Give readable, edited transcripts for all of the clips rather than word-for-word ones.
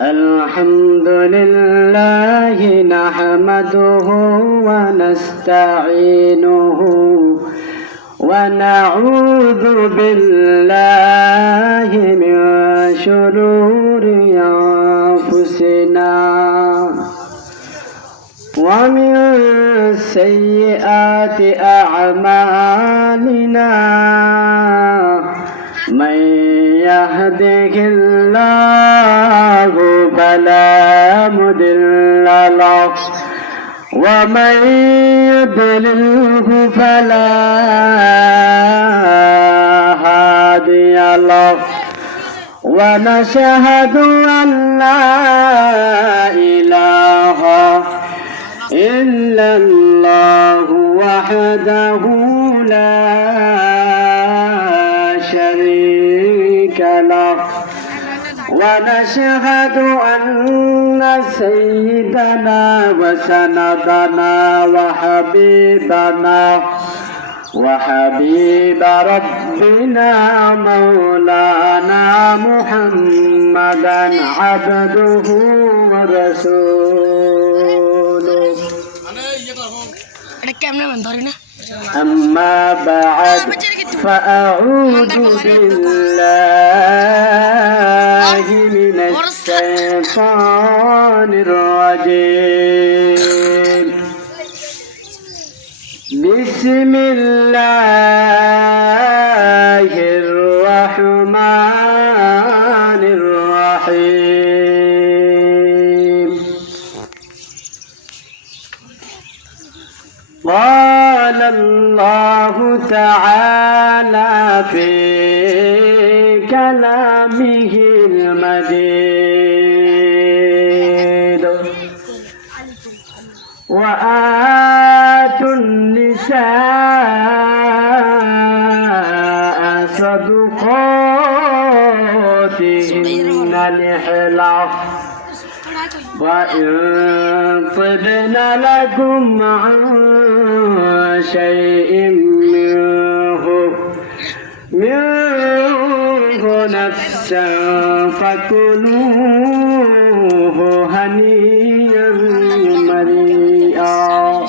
الحمد لله نحمده ونستعينه ونعوذ بالله من شرور أنفسنا ومن سيئات أعمالنا من يهده الله فلا مضل له ومن يضلله فلا هادي له ونشهد أن لا إله إلا الله وحده لا شريك له ونشهد أن سيدنا وسندنا وحبيب ربنا مولانا محمدا عبده ورسوله أما بعد فأعوذ بالله من الشيطان الرجيم بسم الله الرحمن الرحيم قال الله تعالى في كلامه المجيد وآتوا النساء صدقاتهن نحلة وإن طبن لكم عن شيء منه نفسا فكلوه هنيئا مريئا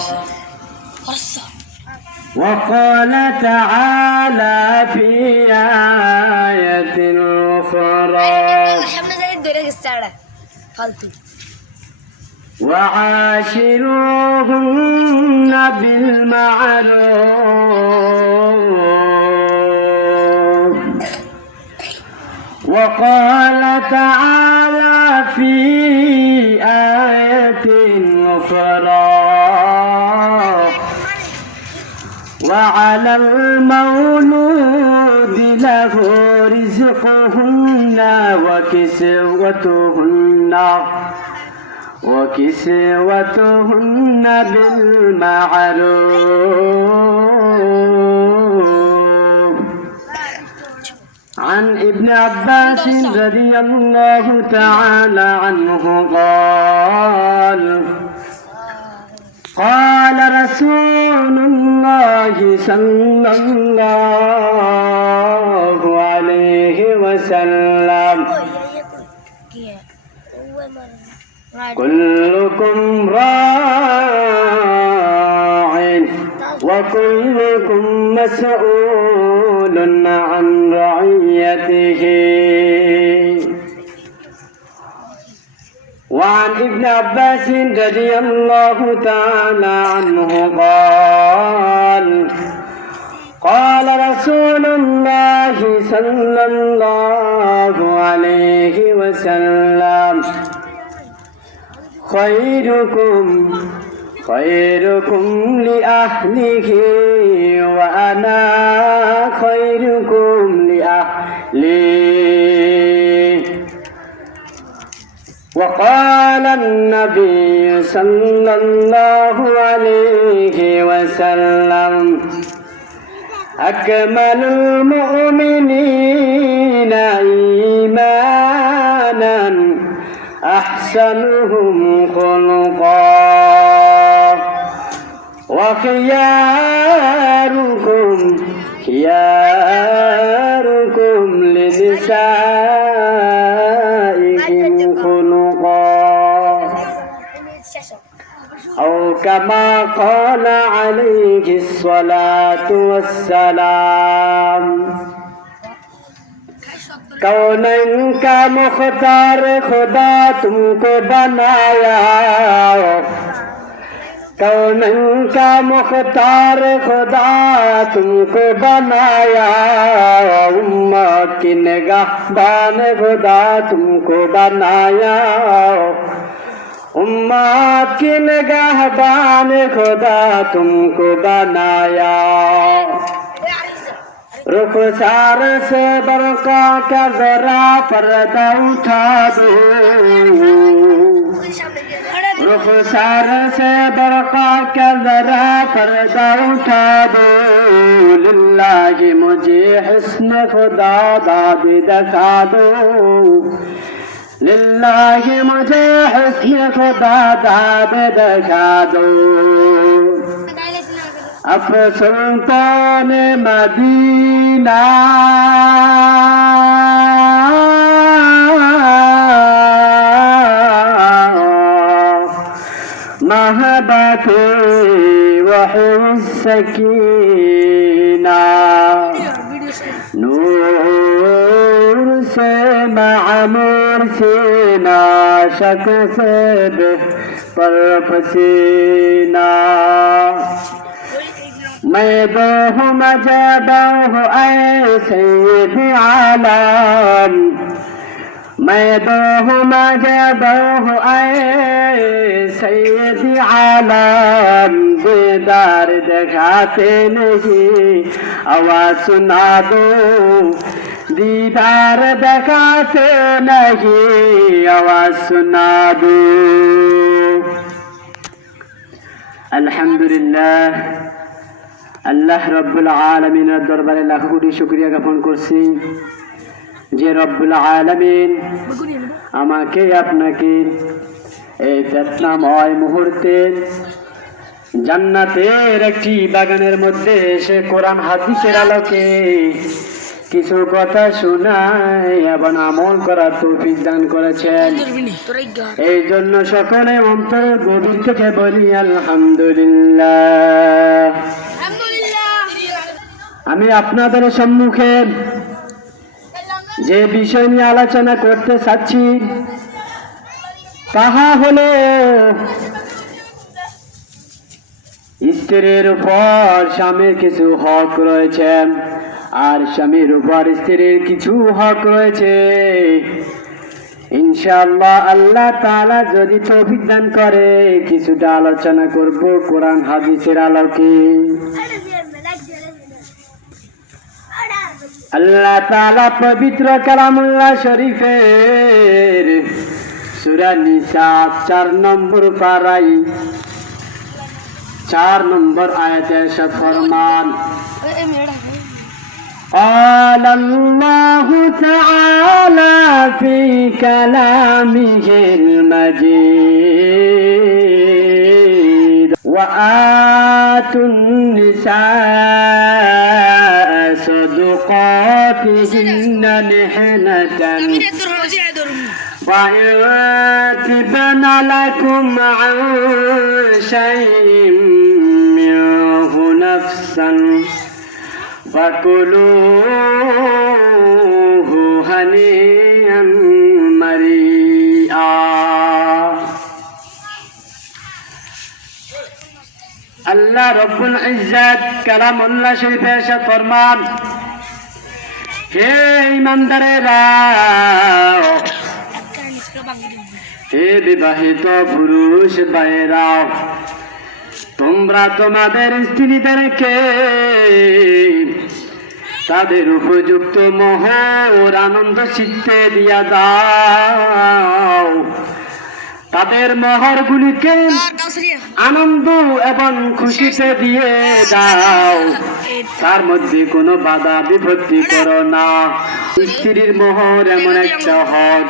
وقال تعالى في آية أخرى وعاشروهن بالمعروف وقال تعالى في آية أخرى وعلى المولود له رزقهن وكسوتهن بالمعروف عن ابن عباس رضي الله تعالى عنه قال رسول الله صلى الله عليه وسلم كلكم راع وكلكم مسؤول عن رعيته وعن ابن عباس رضي الله تعالى عنه قال رسول الله صلى الله عليه وسلم خيركم لأهله وأنا خيركم لأهلي وقال النبي صلى الله عليه وسلم أكمل المؤمنين إيمانا أحسنهم خلقا وخياركم لنسائهم عنقا أو كما قال عليه الصلاة والسلام कौनन का मुख्तार खुदा तुमको बनाया कौनन का मुख्तार खुदा तुमको बनाया उम्मा की निगाहबान खुदा तुमको बनाया उम्मा की निगाहबान खुदा तुमको बनाया रुखसार से बरका का जरा पर्दा उठा दो रुखसार से बरका का जरा पर्दा उठा दो लिल्लाही मुझे हुस्न खुदा दादी दिखा दो लिल्लाही मुझे हुस्न खुदा दादी दिखा दो अब सुल्तान मदीना महबते वही सकीना नूर से मामूर सीना शक से पर पसीना मैं दोह मजबह ऐसे आलम मैं दोह मजबह ऐसे आलम दीदार दिखाते नहीं आवाज सुना दो दीदार दिखाते नहीं आवाज सुना दो अल्हम्दुलिल्लाह আল্লাহ রব্বুল আলামিনের দরবারে লাখ কোটি শুকরিয়া জ্ঞাপন করছি যে রব্বুল আলামিন আমাকে আপনাকে এই ফিতনাময় মুহূর্তে জান্নাতের একটি বাগানের মধ্যে এসে কোরআন হাদিসের আলোকে কিছু কথা শোনায় এবং আমল করার তৌফিক দান করেছেন এই জন্য সকলে অন্তরের গভীর থেকে বলি আলহামদুলিল্লাহ আমি আপনাদের সম্মুখে যে বিষয় নিয়ে আলোচনা করতে চাচ্ছি তাহা হলো স্ত্রীর উপর স্বামীর কিছু হক রয়েছে আর স্বামীর উপর স্ত্রীর কিছু হক রয়েছে ইনশাআল্লাহ আল্লাহ তাআলা যদি তৌফিক দান করে কিছুটা আলোচনা করব কোরআন হাদিসের আলোকে আল্লাহ তাআলা পবিত্র কালামুল্লাহ শরীফের সূরা নিসা 4 নম্বর পারায় 4 নম্বর আয়াতে ইরশাদ ফরমান قال الله تعالى في كلامه المجيد وآتوا النساء صدقاتهن نحلة وإن تبن لكم عن شيء منه نفسا فكلوه هنيئا مريئا আল্লাহ রব্বুল ইজ্জত কালামুল্লাহ শরীফে ইরশাদ ফরমান হে ঈমানদারেরা হে বিবাহিত পুরুষ ভাইরা তোমরা তোমাদের স্ত্রীদেরকে তাদের উপযুক্ত মোহর আনন্দ চিত্তে দিয়া দাও তাদের মোহরগুলিকে আনন্দ এবং খুশিতে দিয়ে দাও তার মধ্যে কোনো বাধা বিপত্তি করো না স্ত্রীর মোহর এমন একটা হক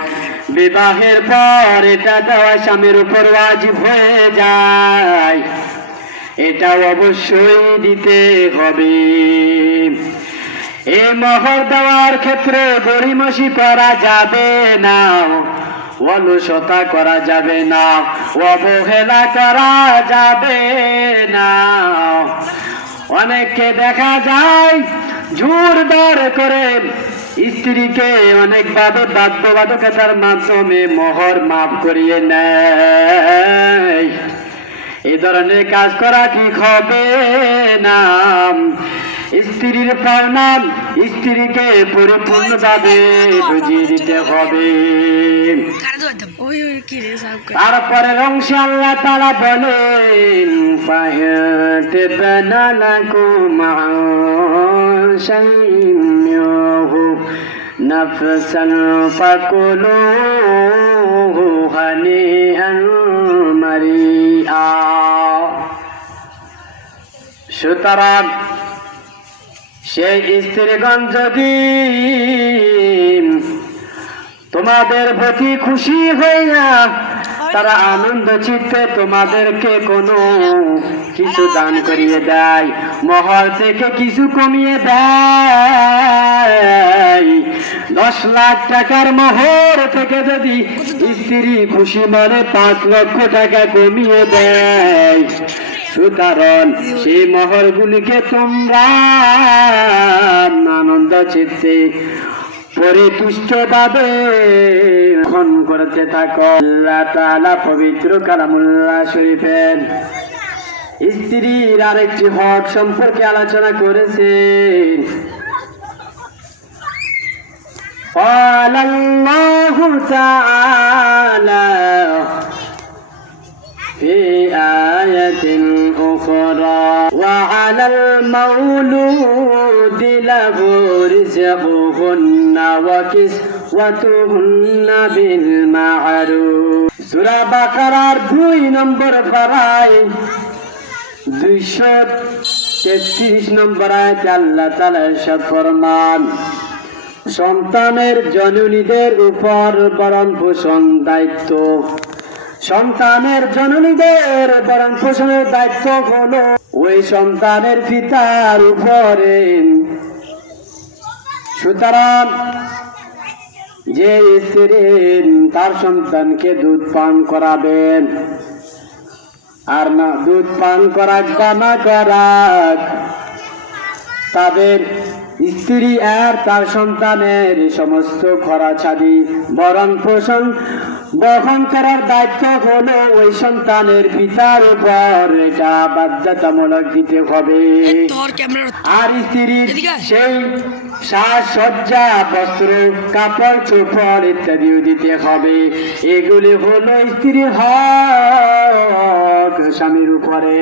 বিবাহের পর এটা দেওয়া স্বামীর উপর ওয়াজিব হয়ে যায় এটা অবশ্যই দিতে হবে এই মোহর দেওয়ার ক্ষেত্রে গড়িমসি করা যাবে না অলসতা করা যাবে না, অবহেলা করা যাবে না। অনেককে দেখা যায় জোরদার করে স্ত্রীকে অনেকভাবে বাধ্যবাধকতার মাধ্যমে মোহর মাফ করিয়ে নেয়। এই ধরনের কাজ করা ঠিক হবে না। স্ত্রীর পাওনা স্ত্রীকে পরিপূর্ণভাবে বুঝিয়ে দিতে হবে। তারপরে অংশে আল্লাহ তাআলা বলেন ফায়াতিবানা লাকুম শাইয়্যুহু নাফসান ফাকুলুহু হানিআন মারিআ। সুতরাং সেই স্ত্রীগণ যদি তোমাদের প্রতি খুশি হইয়া তারা আনন্দ চিত্তে তোমাদেরকে কোনো কিছু দান করিয়ে দেয়, মহর থেকে কিছু কমিয়ে দেয়, 10 লাখ টাকার মোহর থেকে যদি স্ত্রী খুশি মনে 5 লক্ষ টাকা কমিয়ে দেয়, সুতরাং সেই মোহরগুলিকে তোমরা আনন্দ চিত্তে পরিতুষ্টভাবে গ্রহণ করতে থাকো। আল্লাহ তাআলা পবিত্র কালামুল্লাহ শরীফের স্ত্রীর আরেকটি হক সম্পর্কে আলোচনা করেছেন। قال الله تعالى في آية أخرى وعلى المولود له رزقهن وكسوتهن بالمعروف। সূরা বাকারার 2 নম্বর পারায় 233 নম্বর আয়াতে আল্লাহ তাআলা ইরশাদ ফরমান, সন্তানের জননীদের উপর ভরণ পোষণ দায়িত্ব। সন্তানের জননীদের ভরণ পোষণের দায়িত্ব হলো ওই সন্তানের পিতার উপরে। সুতরাং যে স্ত্রী তার সন্তানকে দুধ পান করাবেন, আর না দুধ পান করাক বা না করাক, তাদের স্ত্রী আর তার সন্তানের সমস্ত খরচাদি ভরণ পোষণ বহন করার দায়িত্ব হলো ওই সন্তানের পিতার উপর। এটা বাধ্যতামূলক দিতে হবে। আর স্ত্রীর সেই সাজসজ্জা, বস্ত্র, কাপড় চোপড় ইত্যাদিও দিতে হবে। এগুলি হলো স্ত্রীর হক স্বামীর উপরে।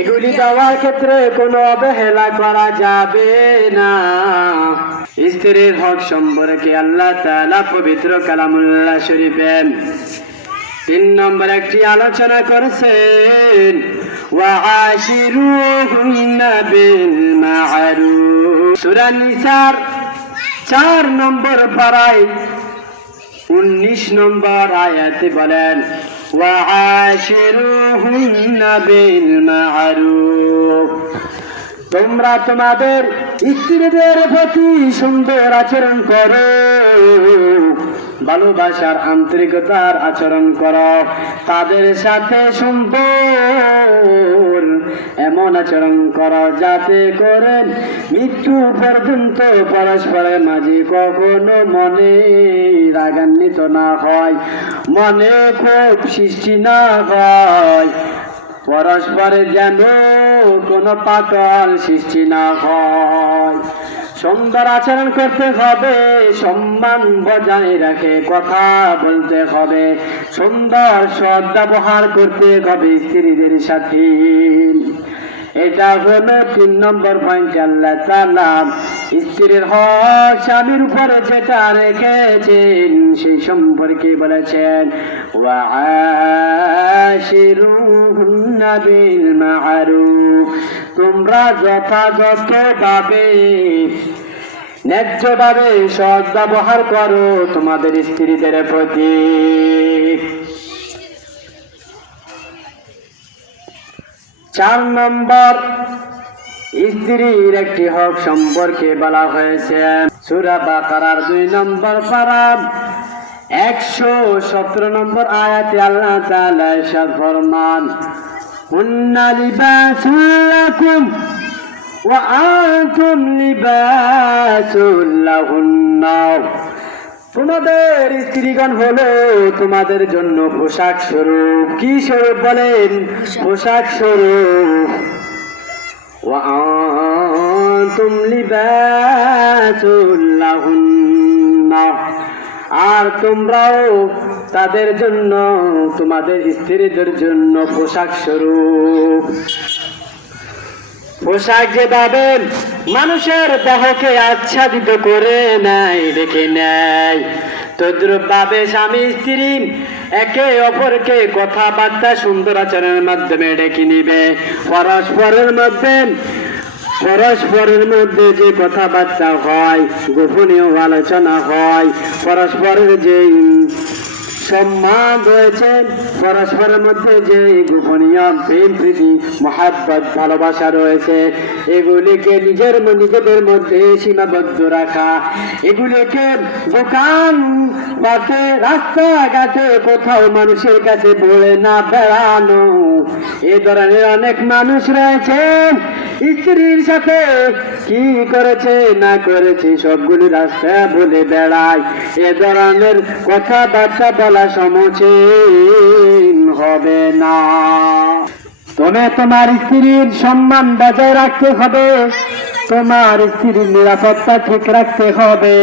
এগুলি দেওয়ার ক্ষেত্রে কোনো অবহেলা করা যাবে না। স্ত্রীর হক সম্পর্কে আল্লাহ তাআলা পবিত্র কালামুল্লাহ শরীফে 3 নম্বর একটি আলোচনা করেছেন, ওয়াআশিরুহুন্না বিল মা'রুফ। সূরা নিসার 4 নম্বর পারায় 19 নম্বর আয়াতে বলেন, ওয়াআশিরুহুন্না বিল মা'রুফ। তোমরা তোমাদের স্ত্রীদের প্রতি সুন্দর আচরণ করো, ভালোবাসার আন্তরিকতার আচরণ করো, তাদের সাথে সুন্দর এমন আচরণ করো যাতে করে মৃত্যু পর্যন্ত পরস্পরের মাঝে কখনো মনে রাগান্বিত না হয়, মনে ক্ষোভ সৃষ্টি না হয়, পরস্পরের যেন কোনো পাতল সৃষ্টি না হয়। সুন্দর আচরণ করতে হবে, সম্মান বজায় রেখে কথা বলতে হবে, সুন্দর সদ্ব্যবহার করতে হবে স্ত্রীদের সাথে। এটা হলো 3 নম্বর পয়েন্ট। আল্লাহ তাআলা স্ত্রীর হক স্বামীর উপরে যেটা রেখেছেন সেই সম্পর্কে বলেছেন, ওয়াআশিরুহুন্না বিল মা'রুফ। তোমরা যথাযথভাবে ন্যায্যভাবে সদ্ব্যবহার করো তোমাদের স্ত্রীদের প্রতি। 4 নম্বর স্ত্রীর একটি হক সম্পর্কে বলা হয়েছে সূরা বাকারার 2 নম্বর পারা 117 নম্বর আয়াতে আল্লাহ তাআলা ইরশাদ ফরমান, হুন্না লিবাসুল লাকুম ওয়া আনতুম লিবাসুল লাহুন্না। তোমাদের স্ত্রীগণ হলো তোমাদের জন্য পোশাক স্বরূপ। কি স্বরূপ বলেন? পোশাক স্বরূপ। ওয়া আনতুম লিবাসুল লাহুন্না, আর তোমরাও তাদের জন্য, তোমাদের স্ত্রীদের জন্য পোশাক স্বরূপ। পোশাক যেভাবে মানুষের দেহকে আচ্ছাদিত করে নেয়, রেখে নেয়, তদ্রূপ ভাবে স্বামী স্ত্রী একে অপরকে কথাবার্তা সুন্দর আচরণের মাধ্যমে ডেকে নিবে। পরস্পরের মধ্যে যে কথাবার্তা হয়, গোপনীয় আলোচনা হয়, পরস্পরের যে সম্মান রয়েছে, পরস্পরের মধ্যে যে গোপনীয় প্রেম প্রীতি মহাব্বত ভালোবাসা রয়েছে, এগুলিকে নিজেদের মধ্যে সীমাবদ্ধ রাখা, এগুলিকে দোকান বাটে রাস্তাঘাটে কোথাও মানুষের কাছে বলে না বেড়ানো। এ ধরনের অনেক মানুষ রয়েছে, স্ত্রীর সাথে কি করেছে না করেছে সবগুলি রাস্তায় বলে বেড়ায়। এ ধরনের কথাবার্তা বলা সমীচীন হবে না। তুমি তোমার স্ত্রীর সম্মান বজায় রাখতে হবে, তোমার স্ত্রীর নিরাপত্তা ঠিক রাখতে হবে।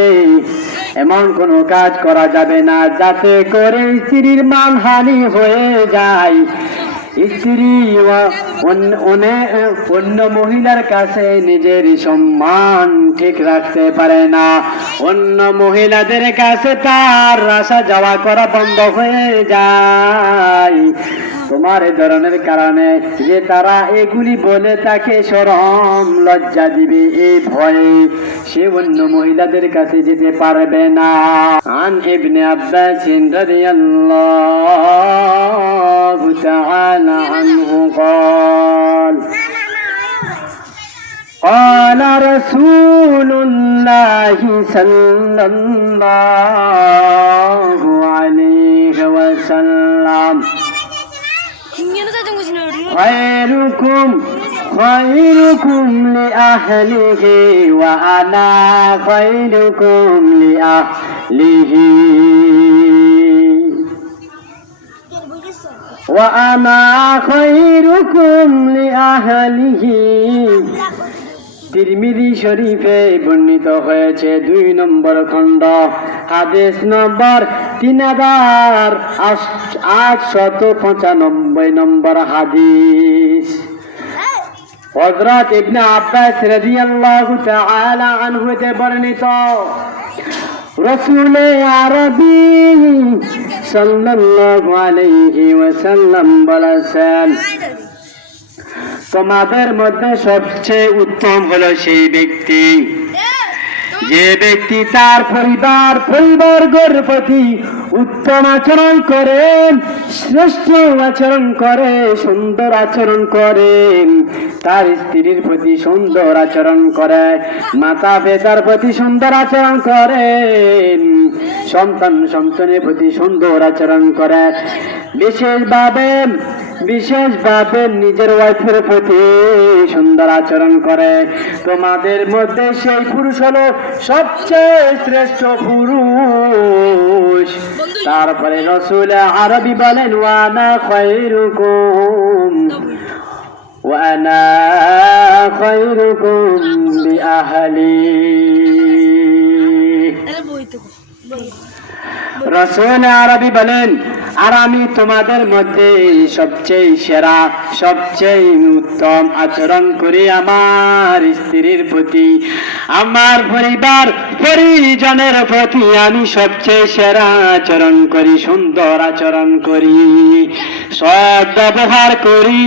এমন কোনো কাজ করা যাবে না যাতে করে স্ত্রীর মানহানি হয়ে যায়। স্ত্রী অন্য মহিলার কাছে নিজের সম্মান ঠিক রাখতে পারে না, অন্য মহিলাদের কাছে তার আসা যাওয়া করা বন্ধ হয়ে যায় তোমার এ ধরনের কারণে, যে তারা এগুলি বলে তাকে শরম লজ্জা দিবে, এই ভয়ে সে অন্য মহিলাদের কাছে যেতে পারবে না। আন ইবনে আব্বাস রাদিয়াল্লাহু তাআলা আনহু قال قال رسول الله صلى الله عليه وسلم خيركم لأهله وأنا خيركم لأهله وأنا خيركم لأهله। তিরমিজি শরীফে বর্ণিত হয়েছে 2 নম্বর খণ্ড, হাদিস নম্বর 3895 নম্বর হাদিস। হযরত ইবনে আব্বাস রাদিয়াল্লাহু তাআলা আনহু হতে বর্ণিত, রাসূল আরবী সাল্লাল্লাহু আলাইহি ওয়াসাল্লাম বলেছেন, তোমাদের মধ্যে সবচেয়ে উত্তম হলো সেই ব্যক্তি যে ব্যক্তি তার পরিবারবর্গের প্রতি উত্তম আচরণ করে, শ্রেষ্ঠ আচরণ করে, সুন্দর আচরণ করে, তার স্ত্রীর প্রতি সুন্দর আচরণ করে, মাতা পিতার প্রতি সুন্দর আচরণ করে, সন্তানের প্রতি সুন্দর আচরণ করে, বিশেষভাবে নিজের ওয়াইফের প্রতি সুন্দর আচরণ করে। তোমাদের মধ্যে সেই পুরুষ হলো সবচেয়ে শ্রেষ্ঠ পুরুষ। তারপরে রাসূল আরবী বলেন, ওয়ানা খায়রুকুম লিআহলি। রাসূল আরবী বলেন, আর আমি তোমাদের মধ্যে সবচেয়ে সেরা, সবচেয়ে উত্তম আচরণ করি আমার স্ত্রীর প্রতি, আমার পরিজনের প্রতি আমি সবচেয়ে সেরা আচরণ করি, সুন্দর আচরণ করি, সৎ ব্যবহার করি।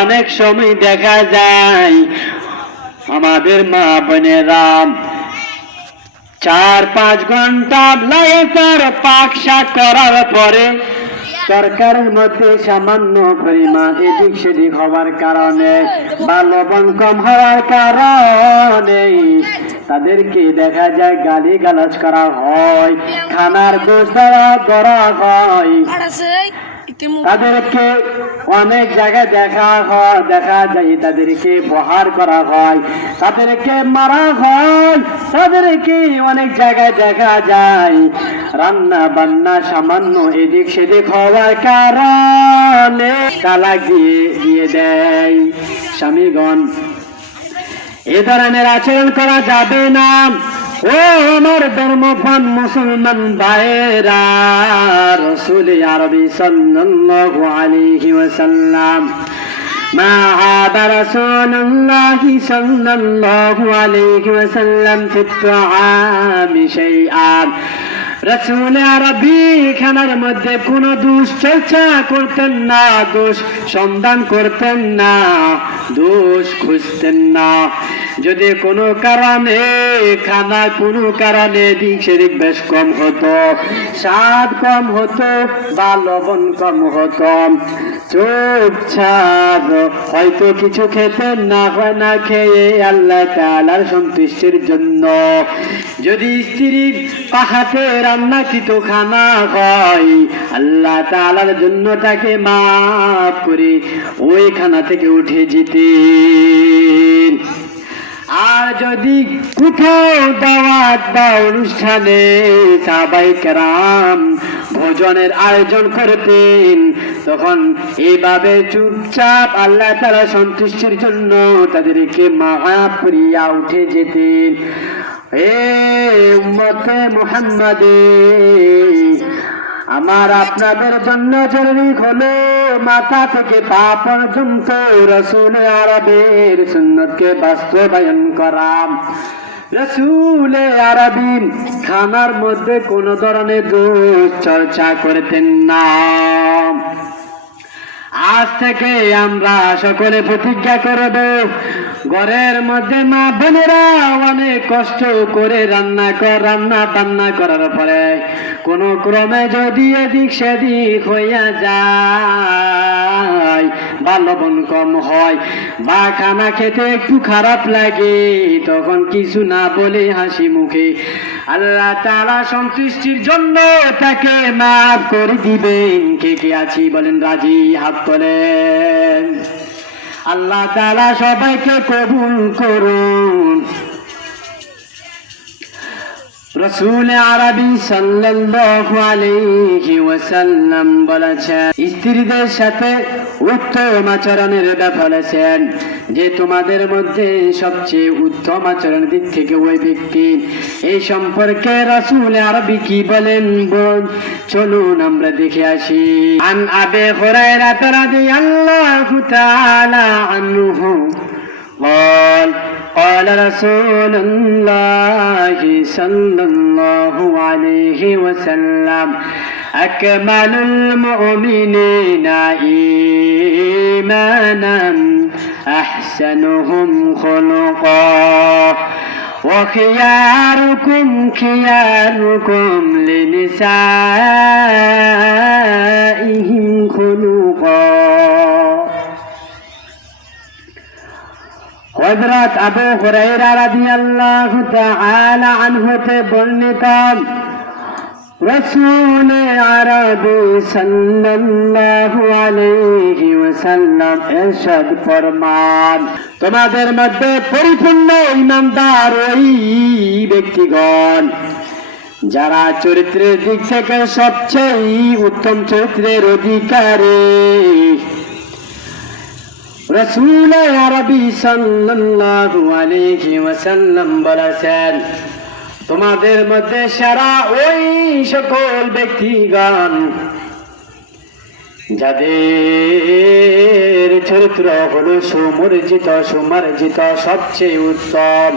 অনেক সময় দেখা যায় আমাদের মা বোনেরা 4-5 ঘন্টা লাগাতার পাক শাক করার পরে তরকারির মধ্যে সামান্য পরিমাণ এদিক সেদিক হওয়ার কারণে বা লবণ কম হওয়ার কারণে তাদেরকে দেখা যায় গালি গালাজ করা হয়, খানার দোষ দেওয়া ধরা হয়। তাদেরকে অনেক জায়গায় দেখা যায় তাদেরকে প্রহার করা হয়, তাদেরকে মারা হয়, তাদেরকে অনেক জায়গায় দেখা যায় রান্না বান্না সামান্য এদিক সেদিক হওয়ার কারণে তালাক দিয়ে দেয় স্বামীগণ। এ ধরনের আচরণ করা যাবে না। ও আমার ধর্মপ্রাণ মুসলমান ভাইয়েরা, রাসূল আরবি সাল্লাল্লাহু আলাইহি ওয়াসাল্লাম মা আদা রাসূলুল্লাহ সাল্লাল্লাহু আলাইহি ওয়াসাল্লাম ফি তাআমি শাইআন। রাসূল আরবি খানার মধ্যে কোনো দোষ চর্চা করতেন না, দোষ সন্ধান করতেন না, দোষ খুঁজতেন না। যদি কোনো কারণে খানা কোনো কারণে দিক সেদিক বেশ কম হতো, স্বাদ কম হতো বা লবণ কম হতো, চুপচাপ হয়তো কিছু খেতেন না, হয় না খেয়ে আল্লাহ তাআলার সন্তুষ্টির জন্য যদি স্ত্রীর পাহাতে রান্নাকৃত খানা হয়, আল্লাহ তাআলার জন্য তাকে মাফ করে ওই খানা থেকে উঠে যেতেন। আর যদি কোথাও দাওয়াত বা অনুষ্ঠানে সাহাবায়ে কেরাম ভোজনের আয়োজন করতেন, তখন এইভাবে চুপচাপ আল্লাহ তাআলা সন্তুষ্টির জন্য তাদেরকে মাফ করিয়া উঠে যেতেন। হে উম্মতে মুহাম্মাদে, আমার আপনাদের জন্য জরুরি হলো মাথা থেকে পা পর্যন্ত রাসূল আরবের সুন্নতকে বাস্তবায়ন করা। রাসূল আরবি খানার মধ্যে কোনো ধরনের দোষ চর্চা করতেন না। আজ থেকে আমরা সকলে প্রতিজ্ঞা করব, ঘরের মধ্যে মা বোনেরা অনেক কষ্ট করে রান্না বান্না করার পরে কোন ক্রমে যদি এদিক সেদিক হইয়া যায় বা লবণ কম হয় বা খানা খেতে একটু খারাপ লাগে, তখন কিছু না বলে হাসি মুখে আল্লাহ তাআলা সন্তুষ্টির জন্য তাকে মাফ করে দিবেন। কে কে আছি বলেন রাজি? হাত তোলেন। আল্লাহ তাআলা সবাইকে কবুল করুন। রাসূল আরবি সাল্লাল্লাহু আলাইহি ওয়াসাল্লাম বলেছেন, স্ত্রীদের সাথে উত্তম আচরণের ব্যাপারে বলেছেন যে তোমাদের মধ্যে সবচেয়ে উত্তম আচরণের দিক থেকে ওই ব্যক্তি। এই সম্পর্কে রাসূল আরবি কি বলেন চলুন আমরা দেখে আসি। আন আবি হুরায়রা রাদিয়াল্লাহু তাআলা আনহু قال قال رسول الله صلى الله عليه وسلم أكمل المؤمنين إيمانا أحسنهم خلقا وخياركم خياركم لنسائهم خلقا। হযরত আবু হুরায়রা রাদিয়াল্লাহু তাআলা আনহু তে বর্ণিত, রাসূল আরবি সাল্লাল্লাহু আলাইহি ওয়াসাল্লাম ইরশাদ ফরমান, তোমাদের মধ্যে পরিপূর্ণ ঈমানদার ওই ব্যক্তিগণ যারা চরিত্রের দিক থেকে সবচেয়ে উত্তম চরিত্রের অধিকারী। রাসূল আরবি সাল্লাল্লাহু আলাইহি ওয়াসাল্লাম বলেছেন, তোমাদের মধ্যে সেরা ওই সকল ব্যক্তিগণ যাদের চরিত্র হলো সুমার্জিত সবচেয়ে উত্তম,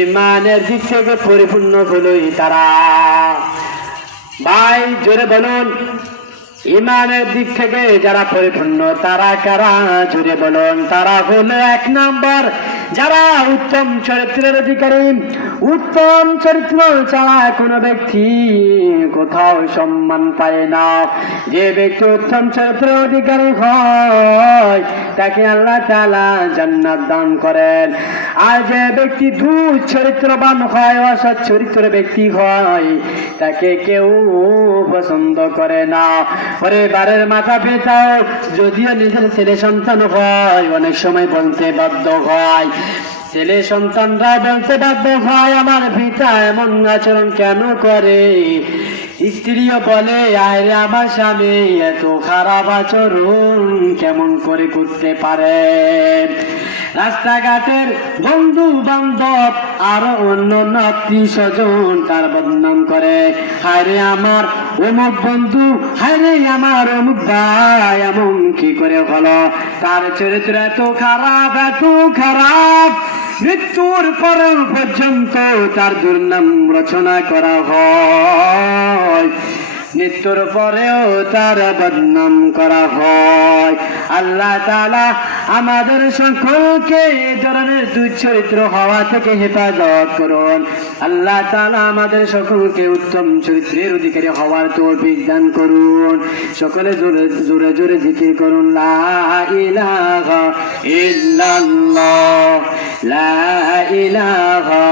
ঈমানের দিক থেকে পরিপূর্ণ হলোই তারা। ভাই জোরে বলুন, ঈমানের দিক থেকে যারা পরিপূর্ণ তারা কারা? জোরে বলুন। তারা হলো এক নম্বর যারা উত্তম চরিত্রের অধিকারী, উত্তম চরিত্র ছাড়া কোনো ব্যক্তি কোথাও সম্মান পায় না। যে ব্যক্তি উত্তম চরিত্রের অধিকারী হয় তাকে আল্লাহ তাআলা জান্নাত দান করেন। আর যে ব্যক্তি দুঃচরিত্রবান হয়, অসৎ চরিত্রের ব্যক্তি হয়, তাকে কেউ পছন্দ করে না। পরিবারের মাতা পিতাও যদিও নিজের ছেলে সন্তান হয়, অনেক সময় বলতে বাধ্য হয়, ছেলে সন্তানরা বলতে বাধ্য হয় আমার পিতা এমন আচরণ কেন করে। স্ত্রীও বলে আরে আমার স্বামী এত খারাপ আচরণ কেমন করে করতে পারে। রাস্তাঘাটের বন্ধু বান্ধব আরো অন্য আত্মীয় স্বজন তার বদনাম করে, হায়রে আমার অমুক বন্ধু, হায়রে আমার অমুক ভাই এমন কি করে হলো, তার চরিত্র এত খারাপ এত খারাপ, মৃত্যুর পর পর্যন্ত তার দুর্নাম রচনা করা হয়, মৃত্যুর পরেও তার বদনাম করা হয়। আল্লাহ তাআলা আমাদের সকলকে এই ধরনের দুঃচরিত্র হওয়া থেকে হেফাজত করুন। আল্লাহ তাআলা আমাদের সকলকে উত্তম চরিত্রের অধিকারী হওয়ার তৌফিক দান করুন। সকলে জোরে জোরে জোরে জিকির করুন, লা ইলাহা ইল্লাল্লাহ, লা ইলাহা